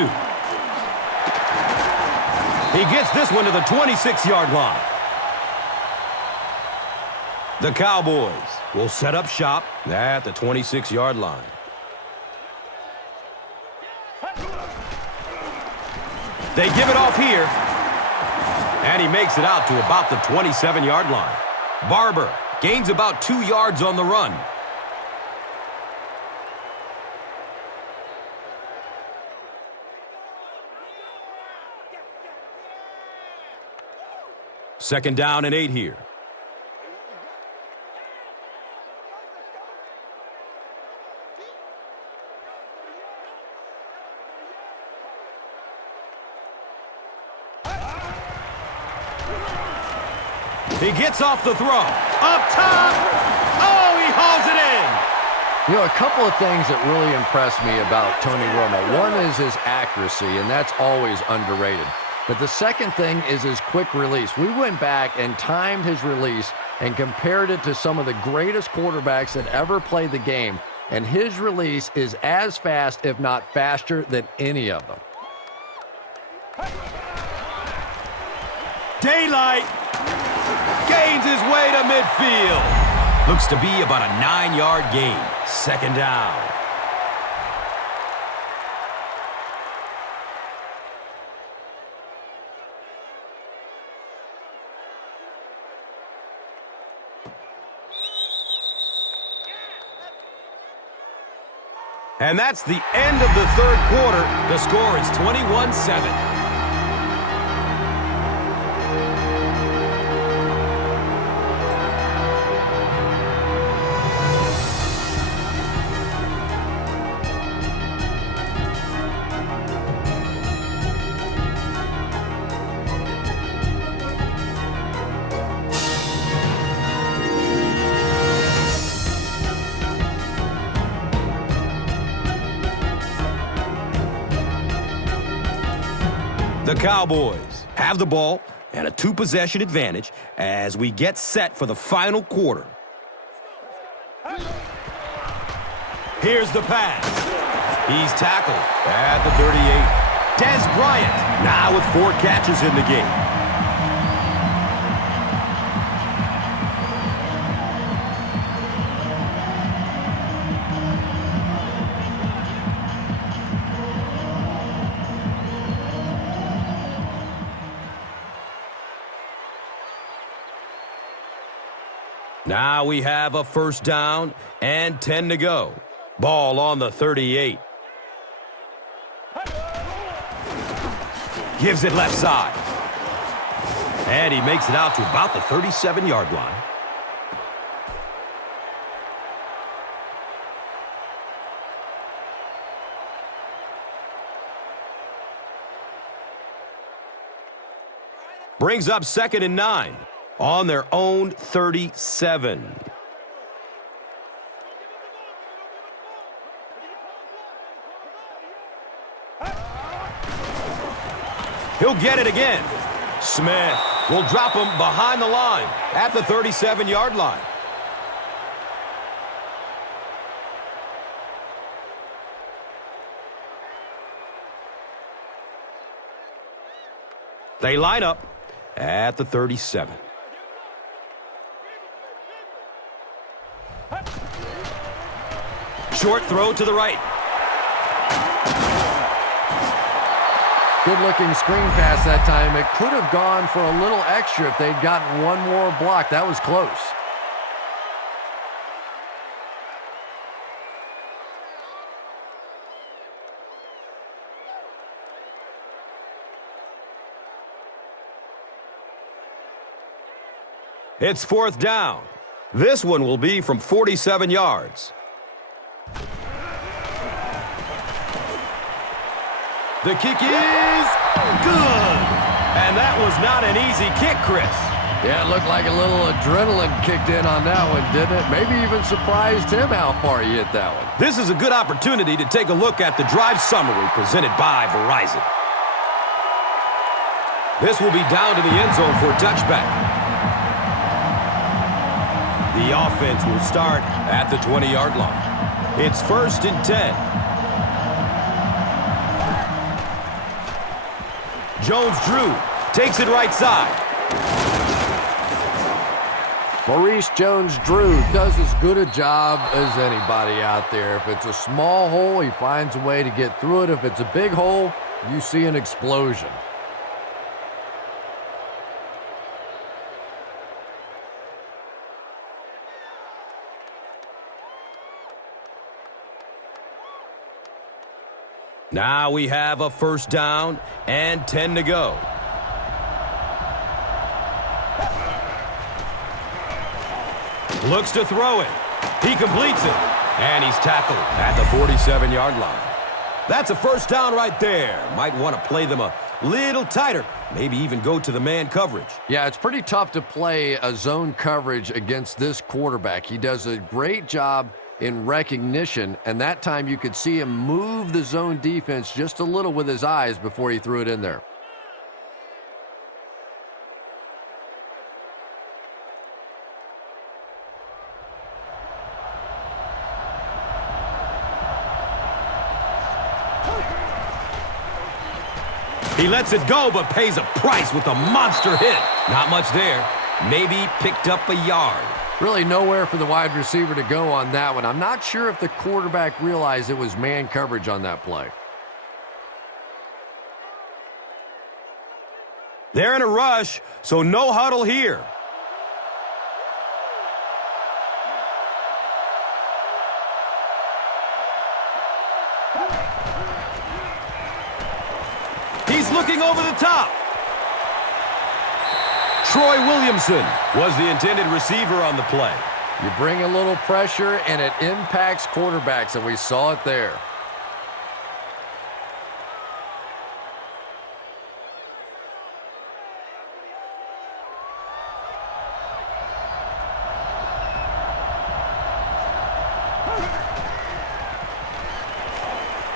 He gets this one to the 26-yard line. The Cowboys will set up shop at the 26-yard line. They give it off here. And he makes it out to about the 27-yard line. Barber gains about 2 yards on the run. Second down and 8 here. He gets off the throw. Up top. Oh, he hauls it in. You know, a couple of things that really impressed me about Tony Romo. One is his accuracy, and that's always underrated. But the second thing is his quick release. We went back and timed his release and compared it to some of the greatest quarterbacks that ever played the game. And his release is as fast, if not faster, than any of them. Daylight. Gains his way to midfield. Looks to be about a 9-yard gain. Second down. And that's the end of the third quarter. The score is 21-7. The Cowboys have the ball and a 2-possession advantage as we get set for the final quarter. Here's the pass. He's tackled at the 38. Des Bryant now with 4 catches in the game. Now we have a first down and 10 to go. Ball on the 38. Gives it left side. And he makes it out to about the 37-yard line. Brings up 2nd and 9. On their own 37. He'll get it again. Smith will drop him behind the line at the 37-yard line. They line up at the 37. Short throw to the right. Good-looking screen pass that time. It could have gone for a little extra if they'd gotten one more block. That was close. It's 4th down. This one will be from 47 yards. The kick is good. And that was not an easy kick, Chris. Yeah, it looked like a little adrenaline kicked in on that one, didn't it? Maybe even surprised him how far he hit that one. This is a good opportunity to take a look at the drive summary presented by Verizon. This will be down to the end zone for a touchback. The offense will start at the 20-yard line. It's 1st and 10. Jones-Drew takes it right side. Maurice Jones-Drew does as good a job as anybody out there. If it's a small hole, he finds a way to get through it. If it's a big hole, you see an explosion. Now we have a first down and 10 to go. Looks to throw it. He completes it. And he's tackled at the 47-yard line. That's a first down right there. Might want to play them a little tighter maybe even go to the man coverage. Yeah, it's pretty tough to play a zone coverage against this quarterback. He does a great job in recognition, and that time you could see him move the zone defense just a little with his eyes before he threw it in there. He lets it go, but pays a price with a monster hit. Not much there. Maybe picked up a yard. Really nowhere for the wide receiver to go on that one. I'm not sure if the quarterback realized it was man coverage on that play. They're in a rush, so no huddle here. He's looking over the top. Troy Williamson was the intended receiver on the play. You bring a little pressure, and it impacts quarterbacks, and we saw it there.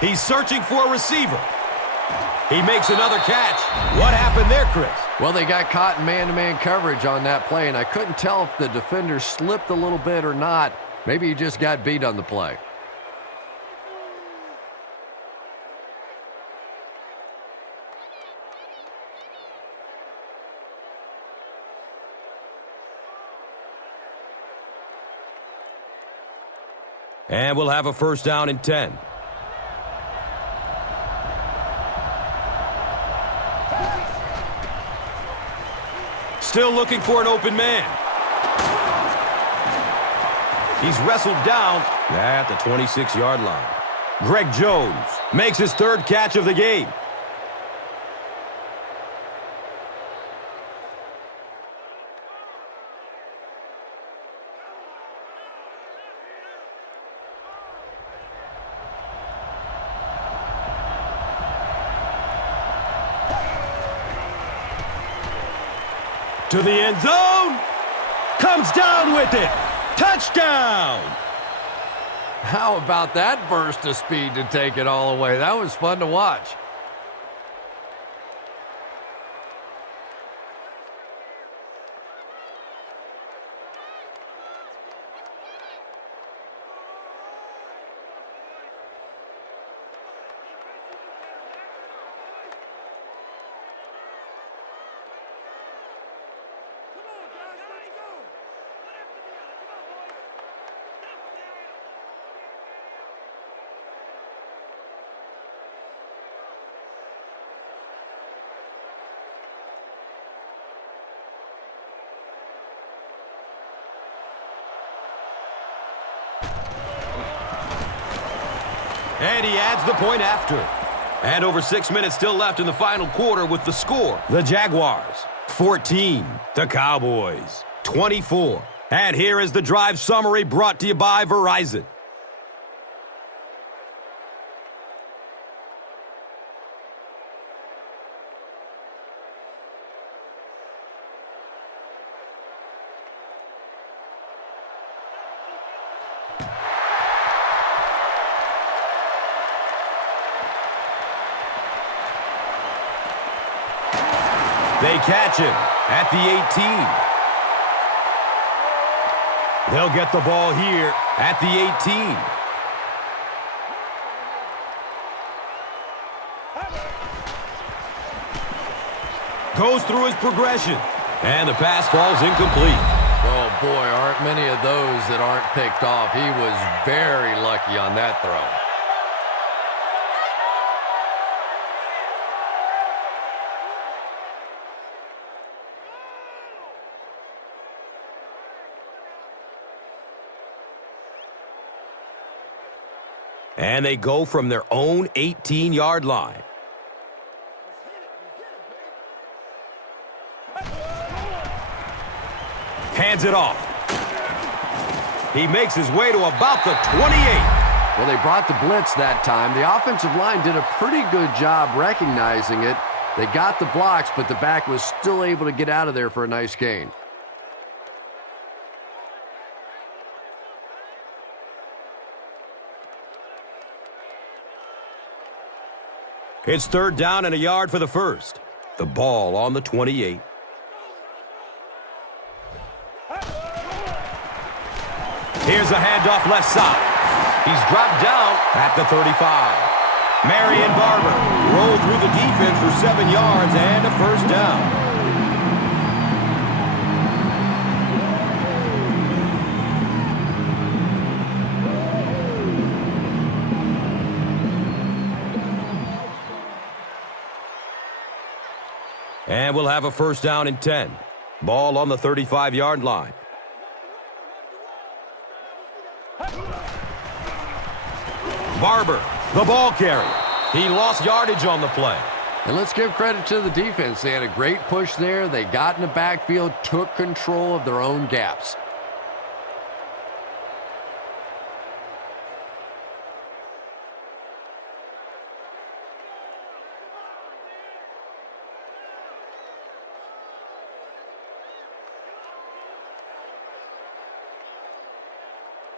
He's searching for a receiver. He makes another catch. What happened there, Chris? Well, they got caught in man-to-man coverage on that play, and I couldn't tell if the defender slipped a little bit or not. Maybe he just got beat on the play. And we'll have a first down and 10. Still looking for an open man. He's wrestled down at the 26-yard line. Greg Jones makes his third catch of the game. To the end zone. Comes down with it. Touchdown. How about that burst of speed to take it all away? That was fun to watch. And he adds the point after. And over 6 minutes still left in the final quarter with the score. The Jaguars, 14. The Cowboys, 24. And here is the drive summary brought to you by Verizon. They catch him at the 18. They'll get the ball here at the 18. Goes through his progression. And the pass falls incomplete. Oh, boy, aren't many of those that aren't picked off. He was very lucky on that throw. And they go from their own 18-yard line. Hands it off. He makes his way to about the 28. Well, they brought the blitz that time. The offensive line did a pretty good job recognizing it, They got the blocks, but the back was still able to get out of there for a nice gain. It's 3rd down and a yard for the first. The ball on the 28. Here's a handoff left side. He's dropped down at the 35. Marion Barber rolled through the defense for 7 yards and a first down. And we'll have a first down and 10. Ball on the 35-yard line. Barber, the ball carrier. He lost yardage on the play. And let's give credit to the defense. They had a great push there. They got in the backfield, took control of their own gaps.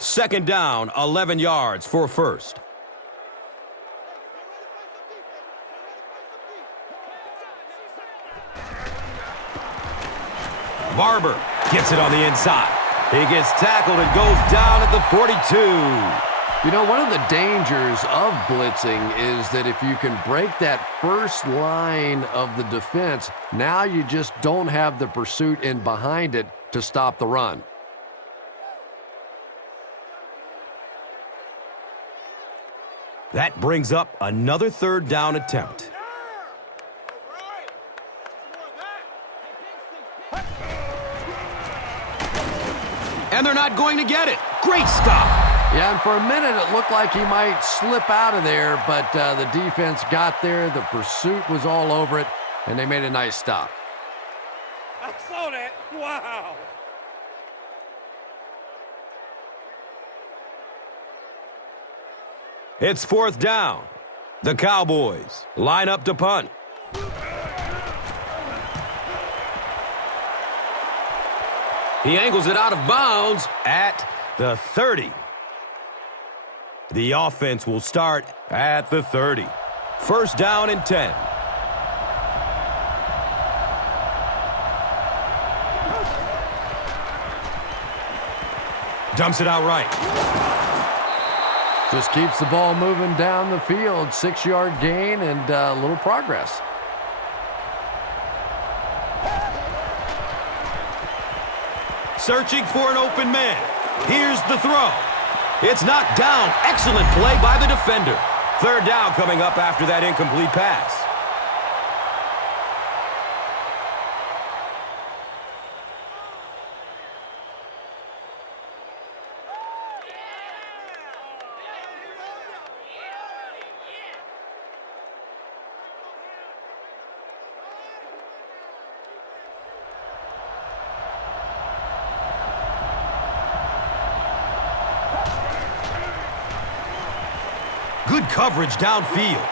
Second down, 11 yards for first. Barber gets it on the inside. He gets tackled and goes down at the 42. You know, one of the dangers of blitzing is that if you can break that first line of the defense, now you just don't have the pursuit in behind it to stop the run. That brings up another 3rd down attempt. And they're not going to get it. Great stop. Yeah, and for a minute it looked like he might slip out of there, but the defense got there. The pursuit was all over it, and they made a nice stop. I saw that. Wow. It's 4th down. The Cowboys line up to punt. He angles it out of bounds at the 30. The offense will start at the 30. First down and 10. Dumps it out right. Just keeps the ball moving down the field. 6-yard gain and a little progress. Searching for an open man. Here's the throw. It's knocked down. Excellent play by the defender. 3rd down coming up after that incomplete pass. Good coverage downfield.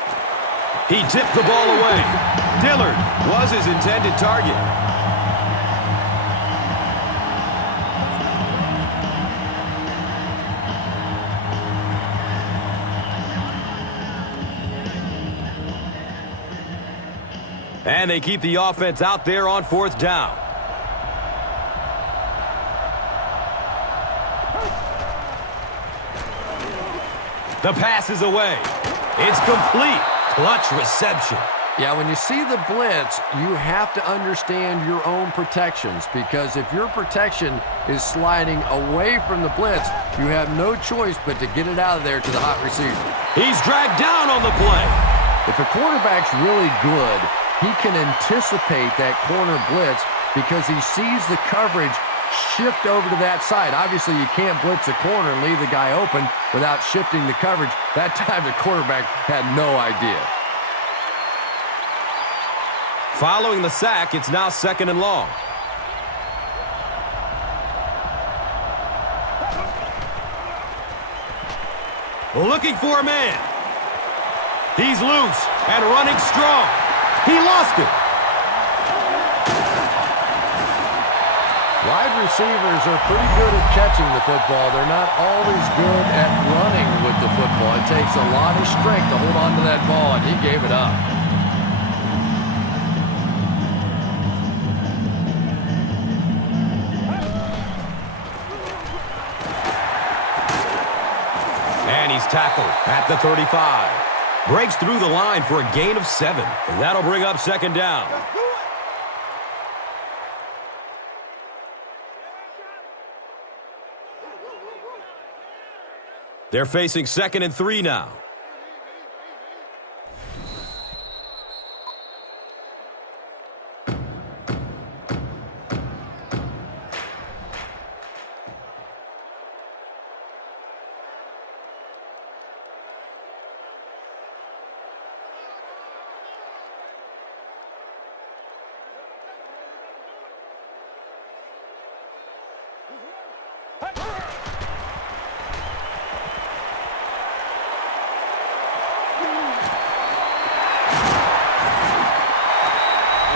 He tipped the ball away. Dillard was his intended target. And they keep the offense out there on 4th down. The pass is away. It's complete. Clutch reception. Yeah, when you see the blitz, you have to understand your own protections, because if your protection is sliding away from the blitz, you have no choice but to get it out of there to the hot receiver. He's dragged down on the play. If a quarterback's really good, he can anticipate that corner blitz because he sees the coverage shift over to that side. Obviously, you can't blitz a corner and leave the guy open without shifting the coverage. That time, the quarterback had no idea. Following the sack, it's now 2nd and long. Looking for a man. He's loose and running strong. He lost it. Wide receivers are pretty good at catching the football. They're not always good at running with the football. It takes a lot of strength to hold on to that ball, and he gave it up. And he's tackled at the 35. Breaks through the line for a gain of 7. And that'll bring up second down. They're facing 2nd and 3 now.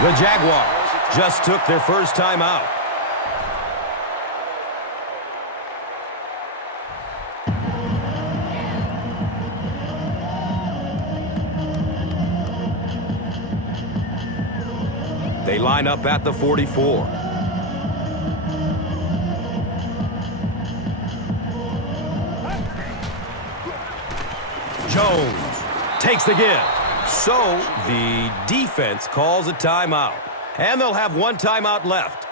The Jaguars just took their first time out. They line up at the 44. Jones takes the give. So the defense calls a timeout. And they'll have one timeout left.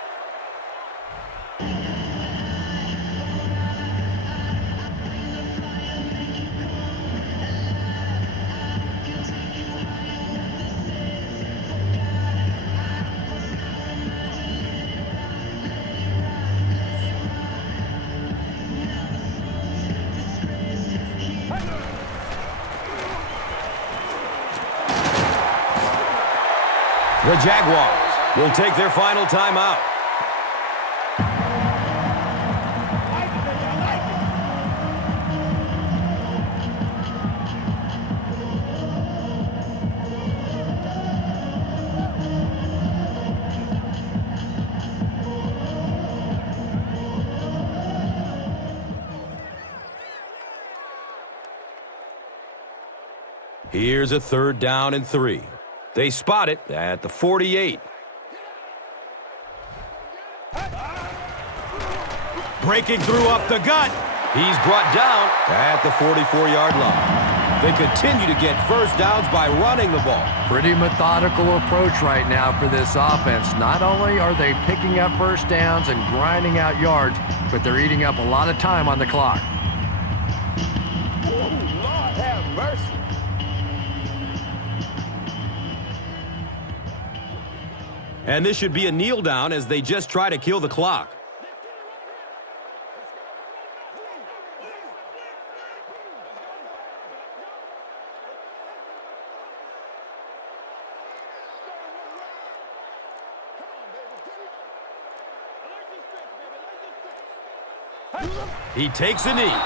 The Jaguars will take their final timeout. Here's a 3rd down and 3. They spot it at the 48. Breaking through up the gut. He's brought down at the 44-yard line. They continue to get first downs by running the ball. Pretty methodical approach right now for this offense. Not only are they picking up first downs and grinding out yards, but they're eating up a lot of time on the clock. Lord have mercy. And this should be a kneel down as they just try to kill the clock. He takes a knee.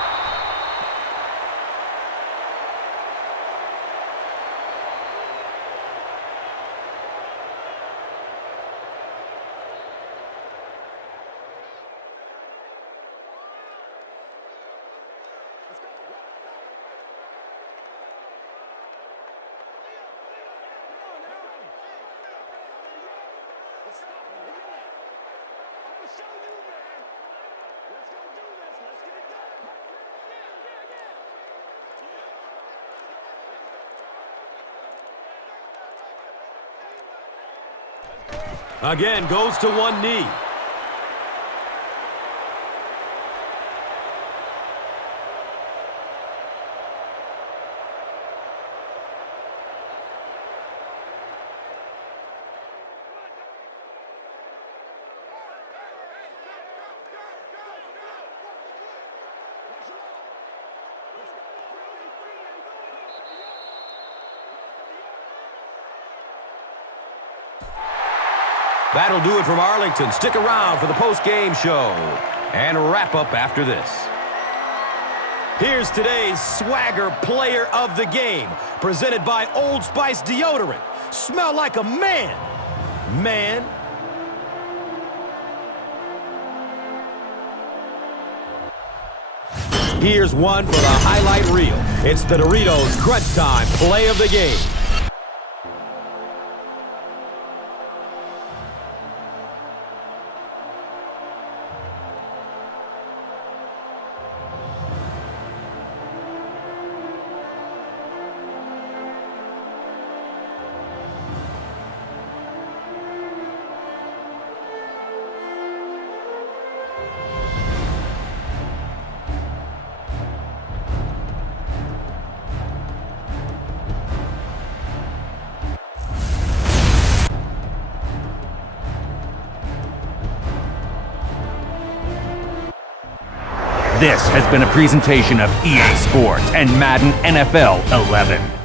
Again, goes to one knee. That'll do it from Arlington. Stick around for the post-game show and wrap up after this. Here's today's Swagger Player of the Game, presented by Old Spice Deodorant. Smell like a man. Man. Here's one for the highlight reel. It's the Doritos Crunch Time Play of the Game. This has been a presentation of EA Sports and Madden NFL 11.